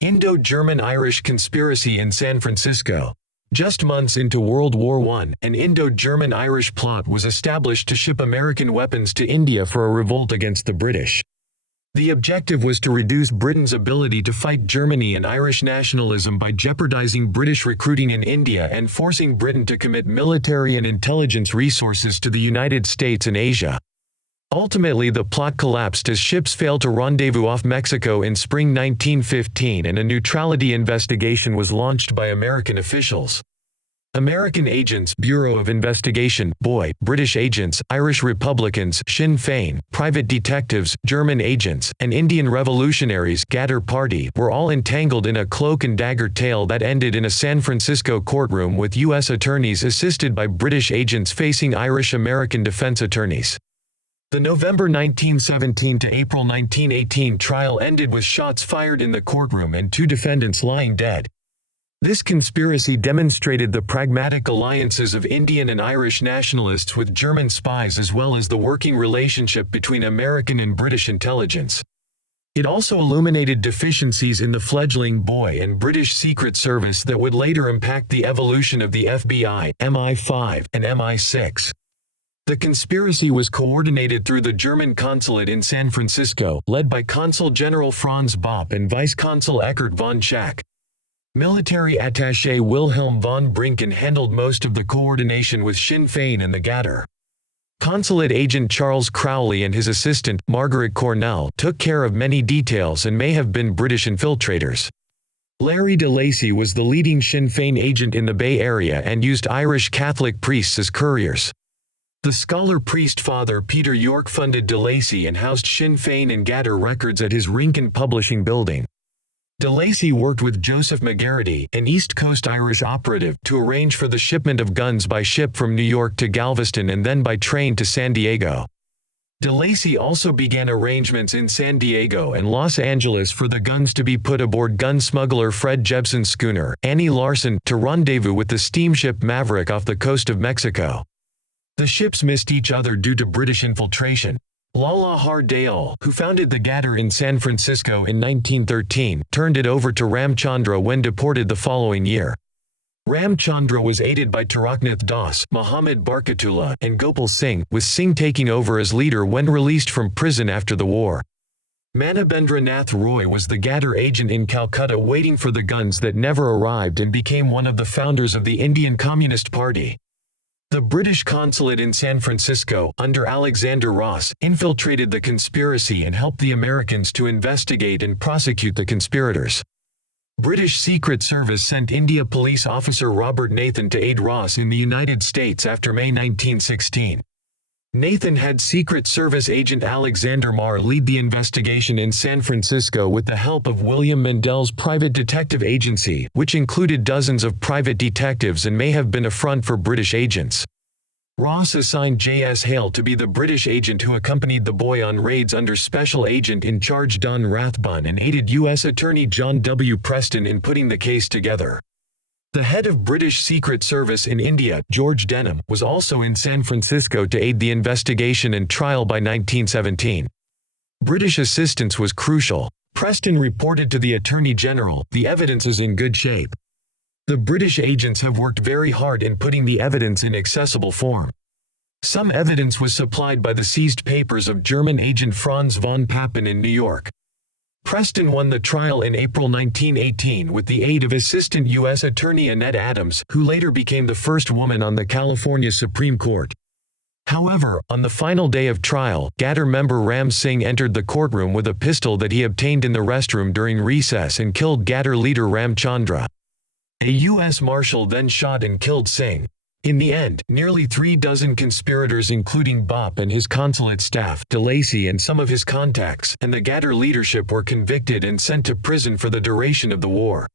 Indo-German-Irish conspiracy in San Francisco. Just months into World War I, an Indo-German-Irish plot was established to ship American weapons to India for a revolt against the British. The objective was to reduce Britain's ability to fight Germany and Irish nationalism by jeopardizing British recruiting in India and forcing Britain to commit military and intelligence resources to the United States and Asia. Ultimately, the plot collapsed as ships failed to rendezvous off Mexico in spring 1915 and a neutrality investigation was launched by American officials. American agents, Bureau of Investigation, BOI, British agents, Irish Republicans, Sinn Féin, private detectives, German agents, and Indian revolutionaries, Ghadar Party, were all entangled in a cloak and dagger tale that ended in a San Francisco courtroom with U.S. attorneys assisted by British agents facing Irish-American defense attorneys. The November 1917 to April 1918 trial ended with shots fired in the courtroom and two defendants lying dead. This conspiracy demonstrated the pragmatic alliances of Indian and Irish nationalists with German spies as well as the working relationship between American and British intelligence. It also illuminated deficiencies in the fledgling BOI and British Secret Service that would later impact the evolution of the FBI, MI5, and MI6. The conspiracy was coordinated through the German consulate in San Francisco, led by Consul General Franz Bopp and Vice Consul Eckhard von Schack. Military attaché Wilhelm von Brinken handled most of the coordination with Sinn Féin and the Ghadar. Consulate agent Charles Crowley and his assistant, Margaret Cornell, took care of many details and may have been British infiltrators. Larry de Lacy was the leading Sinn Féin agent in the Bay Area and used Irish Catholic priests as couriers. The scholar priest Father Peter York funded de Lacy and housed Sinn Féin and Ghadar records at his Rincon publishing building. De Lacy worked with Joseph McGarrity, an East Coast Irish operative, to arrange for the shipment of guns by ship from New York to Galveston and then by train to San Diego. De Lacy also began arrangements in San Diego and Los Angeles for the guns to be put aboard gun smuggler Fred Jebsen's schooner, Annie Larson, to rendezvous with the steamship Maverick off the coast of Mexico. The ships missed each other due to British infiltration. Lala Har Dayal, who founded the Ghadar in San Francisco in 1913, turned it over to Ramchandra when deported the following year. Ramchandra was aided by Taraknath Das, Muhammad Barkatullah, and Gopal Singh, with Singh taking over as leader when released from prison after the war. Manabendra Nath Roy was the Ghadar agent in Calcutta waiting for the guns that never arrived and became one of the founders of the Indian Communist Party. The British consulate in San Francisco, under Alexander Ross, infiltrated the conspiracy and helped the Americans to investigate and prosecute the conspirators. British Secret Service sent India police officer Robert Nathan to aid Ross in the United States after May 1916. Nathan had Secret Service agent Alexander Marr lead the investigation in San Francisco with the help of William Mendel's private detective agency, which included dozens of private detectives and may have been a front for British agents. Ross assigned J.S. Hale to be the British agent who accompanied the BOI on raids under Special Agent in Charge Don Rathbun and aided U.S. Attorney John W. Preston in putting the case together. The head of British Secret Service in India, George Denham, was also in San Francisco to aid the investigation and trial by 1917. British assistance was crucial. Preston reported to the Attorney General, "The evidence is in good shape. The British agents have worked very hard in putting the evidence in accessible form." Some evidence was supplied by the seized papers of German agent Franz von Papen in New York. Preston won the trial in April 1918 with the aid of Assistant U.S. Attorney Annette Adams, who later became the first woman on the California Supreme Court. However, on the final day of trial, Ghadar member Ram Singh entered the courtroom with a pistol that he obtained in the restroom during recess and killed Ghadar leader Ramchandra. A U.S. Marshal then shot and killed Singh. In the end, nearly 36 conspirators including Bopp and his consulate staff, de Lacy and some of his contacts, and the Ghadar leadership were convicted and sent to prison for the duration of the war.